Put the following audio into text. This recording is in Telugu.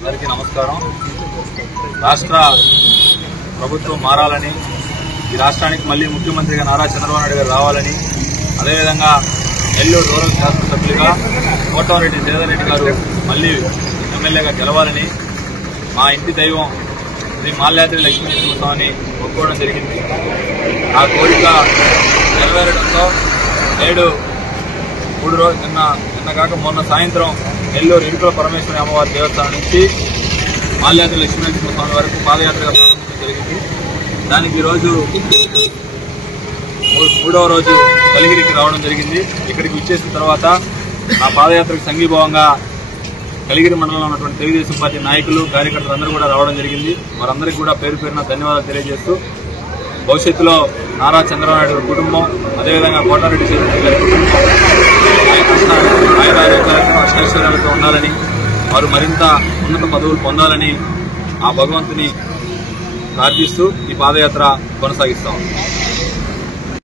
అందరికీ నమస్కారం. రాష్ట్ర ప్రభుత్వం మారాలని, ఈ రాష్ట్రానికి మళ్లీ ముఖ్యమంత్రిగా నారా చంద్రబాబు నాయుడు గారు రావాలని, అదేవిధంగా నెల్లూరు రూరల్ శాసనసభ్యులుగా కోటమిరెడ్డి శ్రీధర్ రెడ్డి గారు మళ్లీ ఎమ్మెల్యేగా గెలవాలని మా ఇంటి దైవం శ్రీ మాల్యాద్రి లక్ష్మీనరసింహస్వామిని మొక్కుకోవడం జరిగింది. ఆ కోరిక నెరవేరడంతో నేడు 3 రోజులు నిన్న కాక మొన్న సాయంత్రం నెల్లూరు ఇడుకుల పరమేశ్వరి అమ్మవారి దేవస్థానం నుంచి మాల్యాద్రి లక్ష్మీనరసింహస్వామి వరకు పాదయాత్రగా ప్రారంభించడం జరిగింది. దానికి ఈరోజు 3వ రోజు కలిగిరికి రావడం జరిగింది. ఇక్కడికి విచ్చేసిన తర్వాత ఆ పాదయాత్రకు సంఘీభావంగా కలిగిరి మండలంలో ఉన్నటువంటి తెలుగుదేశం పార్టీ నాయకులు, కార్యకర్తలు అందరూ కూడా రావడం జరిగింది. వారందరికీ కూడా పేరు పేరున ధన్యవాదాలు తెలియజేస్తూ, భవిష్యత్తులో నారా చంద్రబాబు నాయుడు కుటుంబం, అదేవిధంగా కోటారెడ్డి శ్రీధర్ గారి కుటుంబం ఆయురారోగ్యాలతో అష్టైశ్వర్యాలతో ఉండాలని, వారు మరింత ఉన్నత పదవులు పొందాలని ఆ భగవంతుని ప్రార్థిస్తూ ఈ పాదయాత్ర కొనసాగిస్తాం.